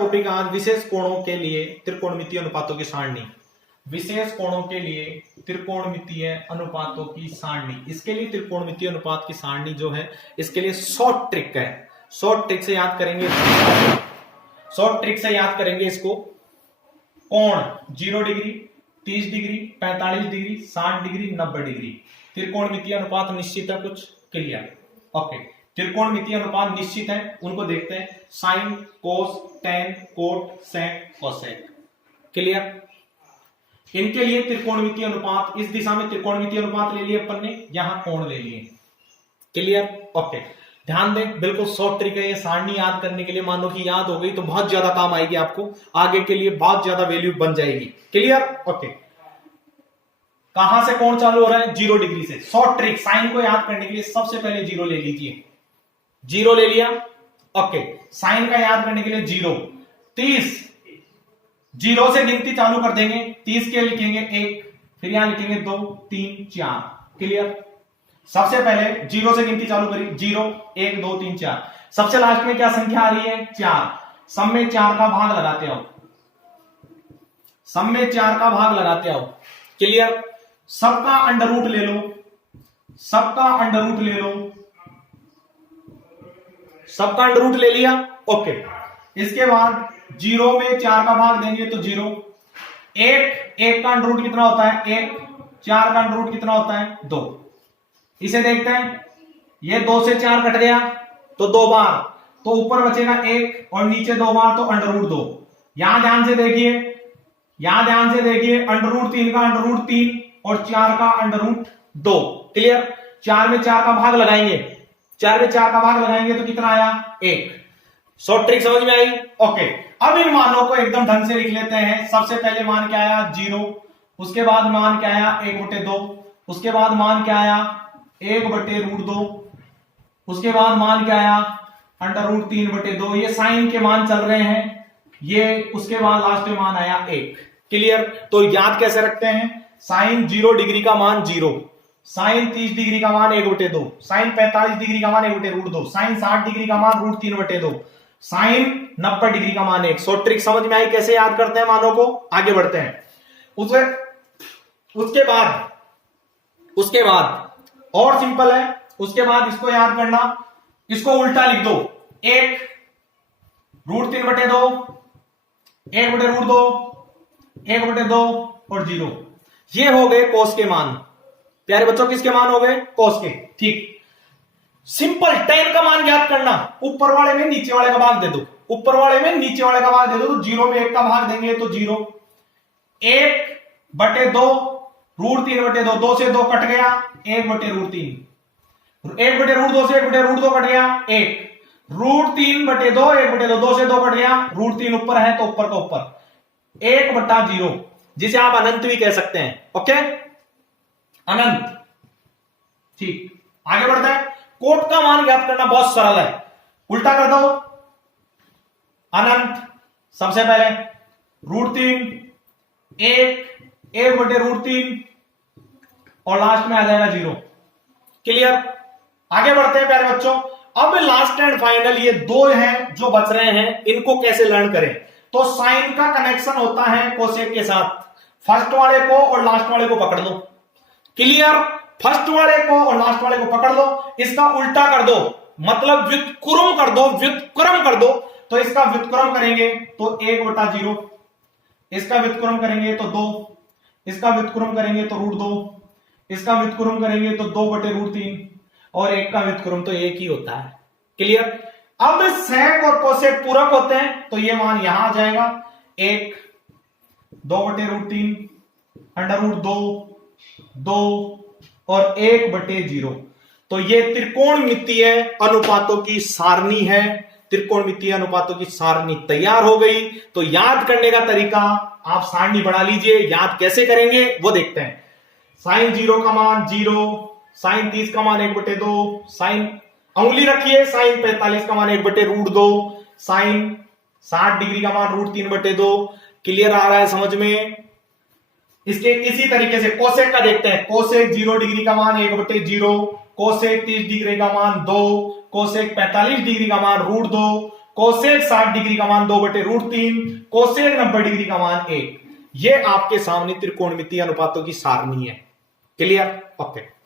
Topic आज विशेष कोणों के लिए त्रिकोणमितीय अनुपातों की सारणी। विशेष कोणों के लिए त्रिकोणमितीय अनुपातों की सारणी। इसके लिए त्रिकोणमितीय अनुपात की सारणी जो है इसके लिए शॉर्ट ट्रिक है। शॉर्ट ट्रिक से याद करेंगे, शॉर्ट ट्रिक से याद करेंगे इसको। कोण 0 degree, 30 degree, 45 degree, 60 degree, 90 degree. त्रिकोणमितीय अनुपात निश्चित है, कुछ क्लियर? ओके, त्रिकोणमितीय अनुपात निश्चित है, उनको देखते हैं। साइन, कोस, टेन, कोट, सेक, कोसेक। क्लियर? इनके लिए त्रिकोणमितीय अनुपात, इस दिशा में त्रिकोणमितीय अनुपात ले लिए अपन ने, यहां कोण ले लिए। क्लियर? ओके, ध्यान दें, बिल्कुल शॉर्ट ट्रिक है ये सारणी याद करने के लिए। मानो कि याद हो गई तो बहुत ज्यादा काम आएगी आपको, आगे के लिए बहुत ज्यादा वैल्यू बन जाएगी। क्लियर? ओके, कहां से कोण चालू हो रहा है? 0 डिग्री से। शॉर्ट ट्रिक, साइन को याद करने के लिए सबसे पहले 0 ले लीजिए। 0 ले लिया। ओके, साइन का याद करने के लिए 0, 30, 0 से गिनती चालू कर देंगे। 30 के लिखेंगे 1, फिर यहां लिखेंगे 2, 3, 4। क्लियर? सबसे पहले 0 से गिनती चालू करी, 0, 1, 2, 3, 4। सबसे लास्ट में क्या संख्या आ रही है? 4। सब में 4 का भाग लगाते आओ, सब में 4 का भाग लगाते आओ। क्लियर? सबका अंडर रूट ले लो, सबका अंडर रूट ले लो, सबका अंडर रूट ले लिया। ओके, इसके बाद 0 में 4 का भाग देंगे तो 0, 1 का अंडर रूट कितना होता है? 1, 4 का अंडर रूट कितना होता है? 2। इसे देखते हैं, ये 2 से 4 कट गया तो 2 बार, तो ऊपर बचेगा 1 और नीचे 2 बार, तो अंडर रूट 2। यहां ध्यान से देखिए, यहां ध्यान से देखिए, अंडर रूट 3 का अंडर रूट 3 और 4 का अंडर रूट 2। क्लियर? 4 में 4 का भाग लगाएंगे, 4 में 4 का भाग लगाएंगे तो कितना आया? 1। शॉर्ट ट्रिक समझ में आई? ओके, अब इन मानों को एकदम ढंग से लिख लेते हैं। सबसे पहले मान क्या आया? 0। उसके बाद मान क्या आया? 1/2। उसके बाद मान क्या आया? 1/√2। उसके बाद मान क्या आया? Under root 3/2। ये साइन के मान चल रहे हैं ये। उसके बाद लास्ट में मान आया 1। क्लियर? तो याद कैसे रखते हैं? साइन 0 डिग्री का मान 0, साइन 30 डिग्री का मान 1/2, साइन 45 डिग्री का मान 1/√2, साइन 60 डिग्री का मान √3/2, साइन 90 डिग्री का मान 1। शॉर्ट ट्रिक समझ में आई कैसे याद करते हैं मानों को? आगे बढ़ते हैं। उसके बाद और सिंपल है। उसके बाद इसको याद करना, इसको उल्टा लिख दो। 1 √3/2, 1/√2, 1/2 और 0। ये हो गए कोस के मान। प्यारे बच्चों, किसके मान हो गए? कोस के। ठीक, सिंपल। टेन का मान याद करना, ऊपर वाले में नीचे वाले का भाग दे दो, ऊपर वाले में नीचे वाले का भाग दे दो। तो 0 में 1 का भाग देंगे तो 0, 1/2 √3/2, 2 से 2 कट गया, 1/√3, 1/√2 से 1/√2 कट गया, 1, √3/2, 1/2, 2 से 2 कट गया, √3 ऊपर है तो ऊपर का ऊपर, 1/0, जिसे आप अनंत भी कह सकते हैं। ओके, अनंत। ठीक, आगे बढ़ते हैं। कोट का मान ज्ञात करना बहुत सरल है, उल्टा कर दो। अनंत सबसे पहले √3, 1/√3 और लास्ट में आ जाएगा 0। क्लियर? आगे बढ़ते हैं प्यारे बच्चों। अब लास्ट एंड फाइनल ये 2 हैं जो बच रहे हैं, इनको कैसे लर्न करें? तो साइन का कनेक्शन होता है कोसेक के साथ। फर्स्ट वाले को और लास्ट वाले को पकड़ लो। क्लियर? फर्स्ट वाले को और लास्ट वाले को पकड़ लो, इसका उल्टा कर दो, मतलब व्युत्क्रम कर दो, व्युत्क्रम कर दो। तो इसका व्युत्क्रम करेंगे तो 1/0, इसका व्युत्क्रम करेंगे तो 2, इसका व्युत्क्रम करेंगे तो √2, इसका व्युत्क्रम करेंगे तो 2/√3 और 1 का व्युत्क्रम तो 1 ही होता है। क्लियर? अब सेक और कोसेक पूरक होते हैं तो ये मान यहां आ जाएगा, 1, 2/√3, √2, 2 और 1/0। तो ये त्रिकोणमितीय अनुपातों की सारणी है। त्रिकोणमितीय अनुपातों की सारणी तैयार हो गई। तो याद करने का तरीका, आप सारणी बना लीजिए। याद कैसे करेंगे वो देखते हैं। साइन 0 का मान 0, साइन 30 का मान 1/2, साइन उंगली रखिए, साइन 45 का मान 1/√2, साइन 60 डिग्री का मान √3/2। क्लियर आ रहा है समझ में? इसके इसी तरीके से कोसेक का देखते हैं। कोसेक 0 डिग्री का मान 1/0, कोसेक 30 डिग्री का मान 2, कोसेक 45 डिग्री का मान √2, कोसेक 60 डिग्री का मान 2/√3, कोसेक 90 डिग्री का मान 1। ये आपके सामने त्रिकोणमितीय अनुपातों की सारणी है। क्लियर? ओके।